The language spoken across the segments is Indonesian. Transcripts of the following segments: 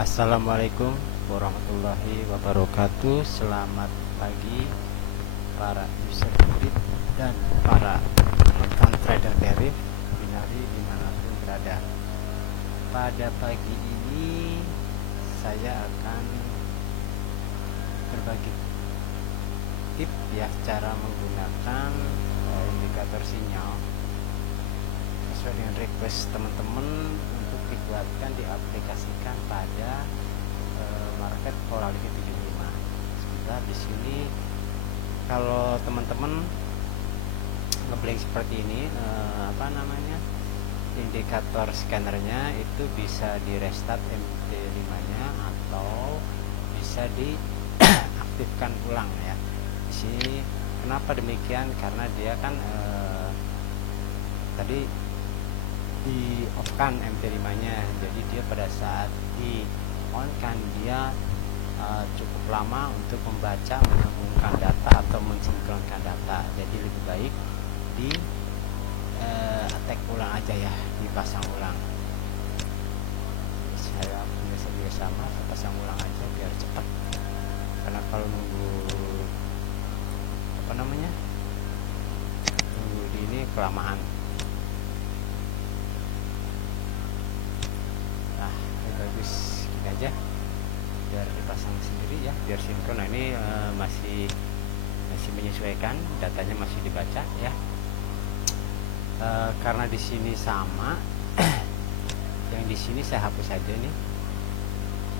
Assalamualaikum warahmatullahi wabarakatuh. Selamat pagi para user kredit dan para rekan trader tarif binari dimanapun berada. Pada pagi ini saya akan berbagi tip ya, cara menggunakan indikator sinyal sesuai dengan request teman-teman untuk dibuatkan, diaplikasikan pada market volatility 75. Sebentar, di sini kalau teman-teman ngeblank seperti ini, indikator scannernya itu bisa di restart MT5 nya atau bisa diaktifkan ulang ya. Di sini kenapa demikian? Karena dia kan tadi di off kan MT5 nya, jadi dia pada saat di on kan dia cukup lama untuk membaca, menghubungkan data atau mensinkronkan data. Jadi lebih baik di attack ulang aja ya, dipasang ulang. Saya biasa sama, saya pasang ulang aja biar cepat, karena kalau nunggu nunggu di ini kelamaan. Nah, ini bagus gini aja biar dipasang sendiri ya, biar sinkron. Nah, ini masih menyesuaikan, datanya masih dibaca ya. Karena di sini sama yang di sini saya hapus saja nih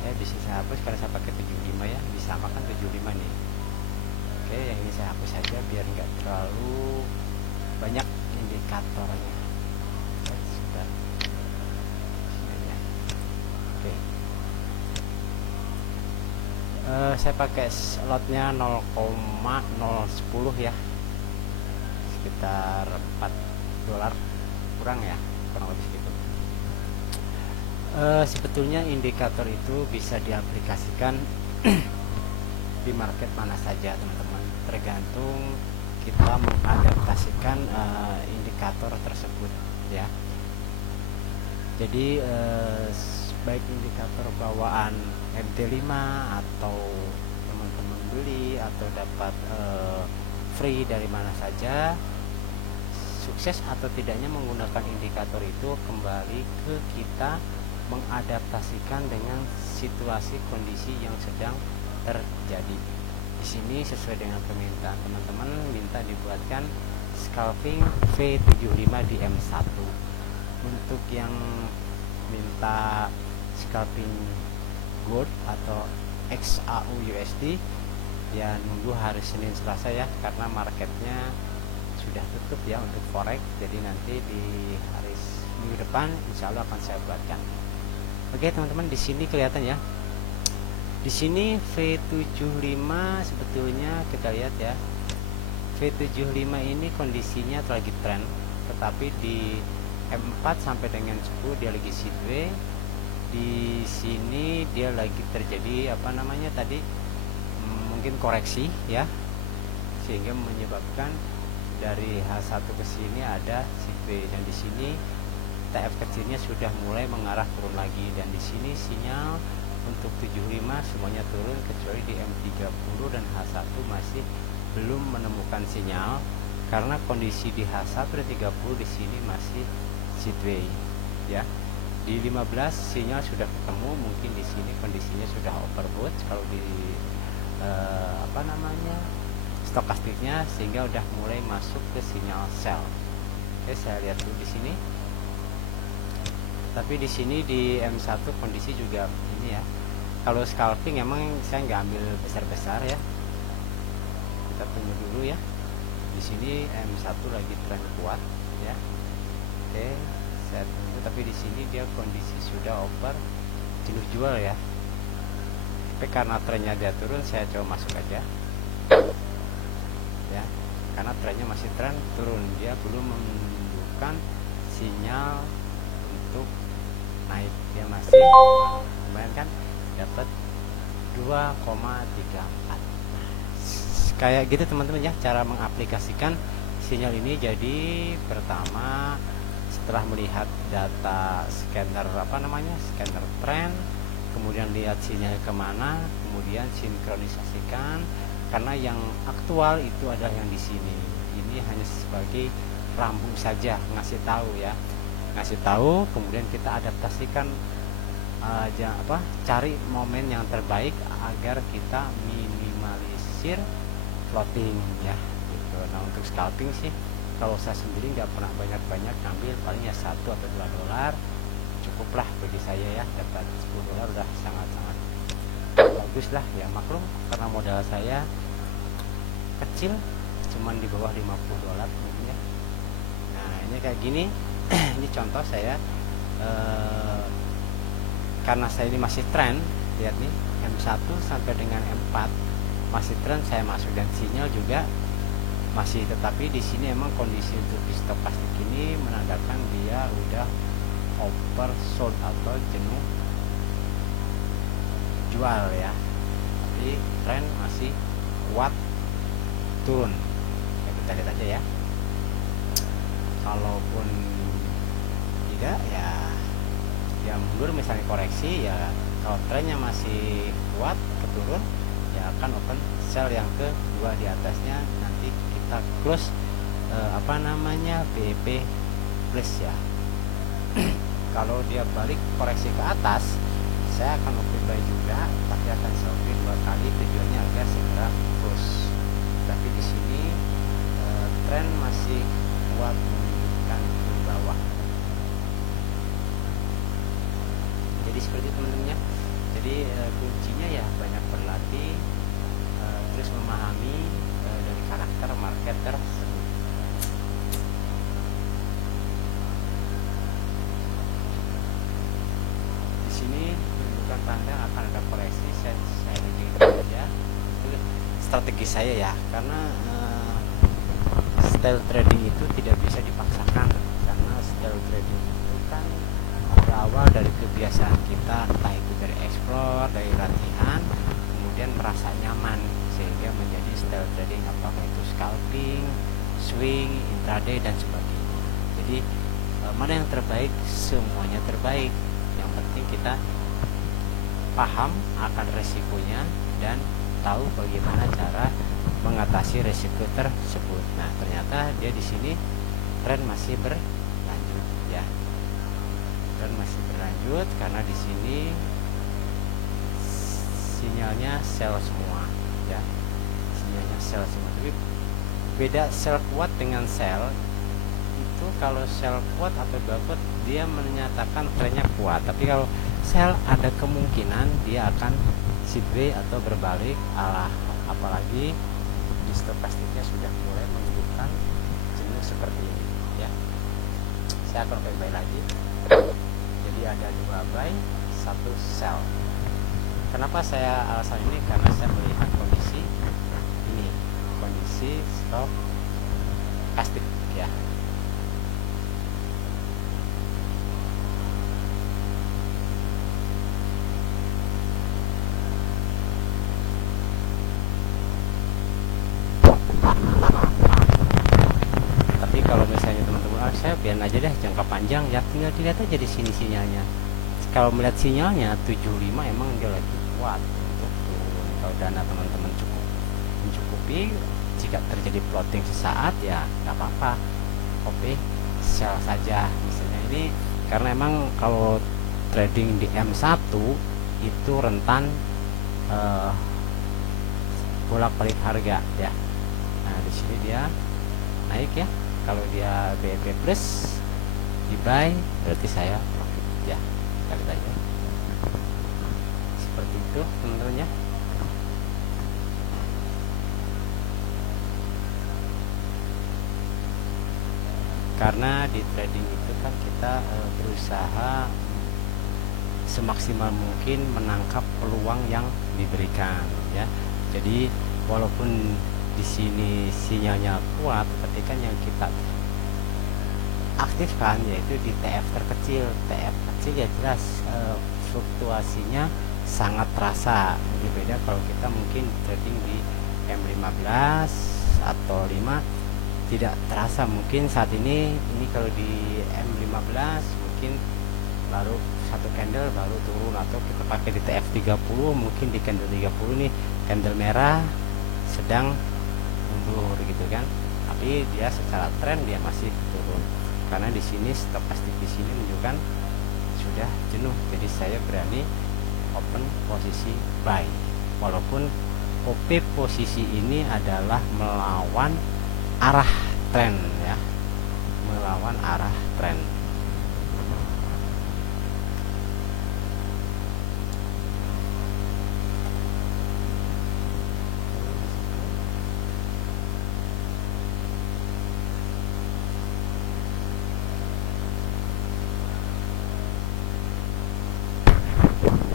ya, di sini saya hapus karena saya pakai 75 ya, disamakan 75 nih. Oke, yang ini saya hapus saja biar nggak terlalu banyak indikatornya. Sudah sini ya. Oke, saya pakai slotnya 0,010 ya, sekitar $4 kurang ya, kurang lebih segitu. Sebetulnya indikator itu bisa diaplikasikan di market mana saja teman-teman, tergantung kita mengadaptasikan indikator tersebut ya. Jadi baik indikator bawaan MT5 atau teman-teman beli atau dapat free dari mana saja, sukses atau tidaknya menggunakan indikator itu kembali ke kita mengadaptasikan dengan situasi kondisi yang sedang terjadi. Di sini sesuai dengan permintaan teman-teman, minta dibuatkan scalping V75 di M1. Untuk yang minta scalping gold atau XAU USD ya, nunggu hari Senin Selasa ya, karena marketnya sudah tutup ya untuk forex. Jadi nanti di hari minggu depan insya Allah akan saya buatkan. Oke teman-teman, di sini kelihatan ya, di sini V75 sebetulnya kita lihat ya, V75 ini kondisinya lagi tren, tetapi di M4 sampai dengan 10 dia lagi sideways. Di sini dia lagi terjadi mungkin koreksi ya, sehingga menyebabkan dari H1 ke sini ada sideways, dan di sini TF kecilnya sudah mulai mengarah turun lagi, dan di sini sinyal untuk 75 semuanya turun kecuali di M30 dan H1 masih belum menemukan sinyal karena kondisi di H1 dan 30 di sini masih sideways ya. Di 15 sinyal sudah ketemu, mungkin di sini kondisinya sudah overbought kalau di stokastiknya, sehingga udah mulai masuk ke sinyal sell. Oke, saya lihat dulu di sini. Tapi di sini di M1 kondisi juga ini ya. Kalau scalping emang saya nggak ambil besar-besar ya. Kita tunggu dulu ya. Di sini M1 lagi tren kuat ya. Oke, saya tunggu. Tapi di sini dia kondisi sudah over jenuh jual ya. Tapi karena trennya dia turun, saya coba masuk aja. Ya, karena trennya masih tren turun, dia belum menunjukkan sinyal untuk naik. Dia masih lumayan kan, dapat 2,34. Kayak gitu teman-teman ya, cara mengaplikasikan sinyal ini. Jadi pertama, setelah melihat data scanner scanner trend, kemudian lihat sinyal kemana, kemudian sinkronisasikan, karena yang aktual itu adalah yang di sini. Ini hanya sebagai rambu saja, ngasih tahu ya, ngasih tahu, kemudian kita adaptasikan cari momen yang terbaik agar kita minimalisir floating ya gitu. Nah untuk scalping sih kalau saya sendiri nggak pernah banyak-banyak ngambil, paling ya $1 atau $2 cukuplah bagi saya ya, dapat $10 udah sangat-sangat bagus lah ya. Maklum karena modal saya kecil, cuman di bawah $50 mungkin ya. Nah ini kayak gini. Ini contoh saya karena saya ini masih tren, lihat nih M1 sampai dengan M4 masih tren saya masuk, dan sinyal juga masih, tetapi di sini emang kondisi untuk di stokastik ini menandakan dia udah oversold atau jenuh jual ya, tapi tren masih kuat turun ya, kita lihat aja ya. Kalaupun tidak ya mundur, misalnya koreksi ya, kalau trennya masih kuat keturun ya akan open sell yang kedua di atasnya, nanti kita close BEP plus ya. Kalau dia balik koreksi ke atas, saya akan open buy juga, tapi akan sell 2 kali, tujuannya agar segera close. Tapi di sini tren masih kuat menunjukkan ke bawah. Jadi seperti itu teman-teman ya. Jadi kuncinya ya banyak berlatih, terus memahami dari karakter market tersebut. Di sini menunjukkan tanda akan ada koreksi, saya aja. Itu strategi saya ya, karena style trading itu tidak bisa dipaksakan, karena style trading itu kan berawal dari kebiasaan kita, entah itu dari explore, dari latihan, kemudian merasa nyaman sehingga menjadi style trading, apakah itu scalping, swing, intraday dan sebagainya. Jadi mana yang terbaik? Semuanya terbaik. Yang penting kita paham akan resikonya dan tahu bagaimana cara mengatasi resiko tersebut. Nah ternyata dia di sini tren masih berlanjut ya. Dan masih berlanjut karena di sini sinyalnya sell semua ya, sinyalnya sell semua. Tapi beda sell kuat dengan sell itu, kalau sell kuat atau bagus dia menyatakan trennya kuat, tapi kalau sell ada kemungkinan dia akan sideways atau berbalik, apalagi di stokastiknya sudah mulai menunjukkan jenuh seperti ini ya. Saya akan buy lagi. Jadi ada 2 buy, 1 sell. Kenapa saya alasan ini? Karena saya melihat kondisi ini, kondisi stokastik ya. Tapi kalau misalnya teman-teman, saya biar aja deh jangka panjang ya, tinggal dilihat aja di sini sinyalnya. Kalau melihat sinyalnya 75 emang dia lagi kuat untuk turun. Kalau dana teman-teman cukup mencukupi, jika terjadi plotting sesaat ya nggak apa-apa, oke sell saja misalnya ini, karena emang kalau trading di M1 itu rentan bolak-balik harga ya. Nah di sini dia naik ya, kalau dia BEP plus di buy berarti saya profit ya. Kita lihat aja seperti itu teman-teman ya. Karena di trading itu kan kita berusaha semaksimal mungkin menangkap peluang yang diberikan ya. Jadi walaupun di sini sinyalnya kuat, tapi kan yang kita aktifkan yaitu di TF terkecil. TF kecil ya jelas fluktuasinya sangat terasa. Berbeda kalau kita mungkin trading di M15 atau 5 tidak terasa. Mungkin saat ini kalau di M15 mungkin baru satu candle baru turun, atau kita pakai di TF30, mungkin di candle 30 nih candle merah sedang mundur gitu kan, tapi dia secara tren dia masih turun, karena di sini stokastik di sini menunjukkan sudah jenuh. Jadi saya berani open posisi buy, walaupun OP posisi ini adalah melawan arah tren ya, melawan arah tren.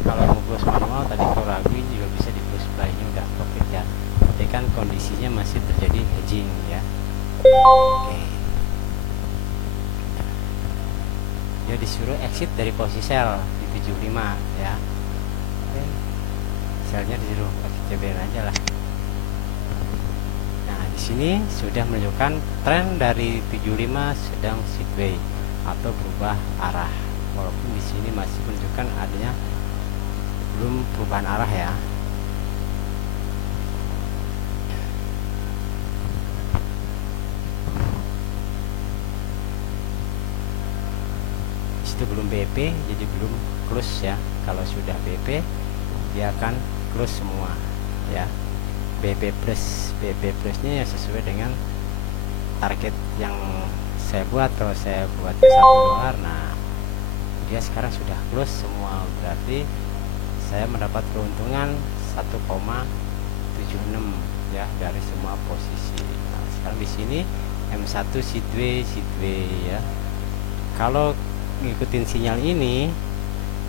Kalau mau close manual tadi kalau ragu ini juga bisa di close buy, ini udah profit ya, tapi kan kondisinya masih terjadi hedging ya. Oke, dia disuruh exit dari posisi sell di 75 ya. Oke, sellnya disuruh cobain aja lah. Nah di sini sudah menunjukkan tren dari 75 sedang sideways atau berubah arah, walaupun di sini masih menunjukkan adanya belum perubahan arah ya. Itu belum BP, jadi belum close ya. Kalau sudah BP dia akan close semua ya. BP plusnya ya sesuai dengan target yang saya buat. Kalau saya buat $1, nah dia sekarang sudah close semua, berarti saya mendapat keuntungan 1,76 ya dari semua posisi. Nah, sekarang di sini M1 sideways ya. Kalau ngikutin sinyal ini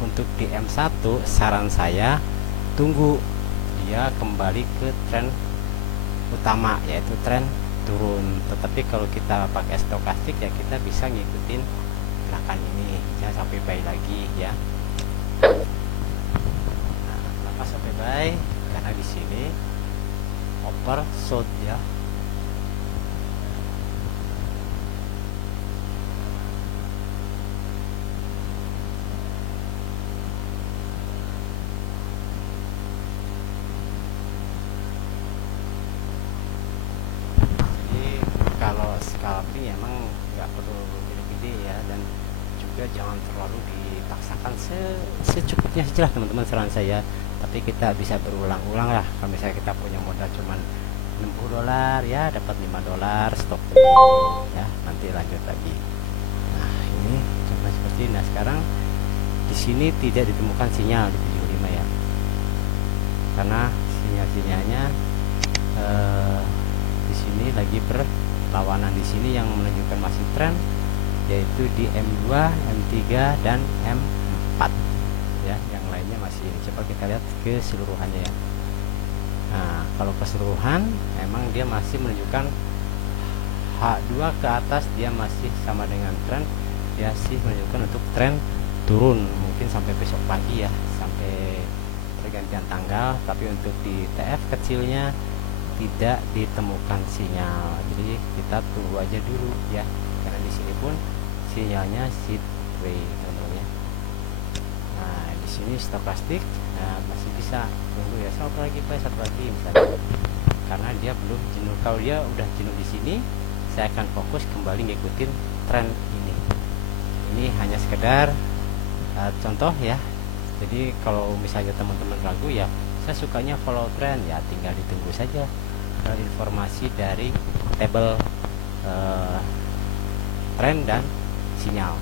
untuk di M1, saran saya tunggu dia kembali ke tren utama, yaitu tren turun. Tetapi kalau kita pakai stokastik ya kita bisa ngikutin gerakan ini, jangan sampai buy lagi ya. Nah, kenapa sampai buy? Karena di sini oversold ya. Kalau scalping emang nggak perlu gede-gede ya, dan juga jangan terlalu dipaksakan, secukupnya saja teman-teman, saran saya. Tapi kita bisa berulang-ulang lah. Kalau misalnya kita punya modal cuman $60 ya, dapat $5 stop dulu ya, nanti lanjut lagi. Nah ini contoh seperti ini. Nah sekarang di sini tidak ditemukan sinyal di 75 ya, karena sinyal-sinyalnya di sini lagi berlawanan. Di sini yang menunjukkan masih tren yaitu di M2, M3 dan M4 ya, yang lainnya masih. Coba kita lihat keseluruhannya ya. Nah kalau keseluruhan memang dia masih menunjukkan H2 ke atas, dia masih sama dengan tren, dia sih menunjukkan untuk tren turun mungkin sampai besok pagi ya, sampai pergantian tanggal. Tapi untuk di TF kecilnya tidak ditemukan sinyal, jadi kita tunggu aja dulu ya, karena di sini pun sinyalnya sideways contohnya. Nah di sini stokastik, nah masih bisa tunggu ya, satu lagi misalnya, karena dia belum jenuh. Kalau dia udah jenuh di sini, saya akan fokus kembali ngikutin tren ini. Ini hanya sekedar contoh ya. Jadi kalau misalnya teman-teman ragu ya, saya sukanya follow trend ya, tinggal ditunggu saja informasi dari tabel tren dan sinyal.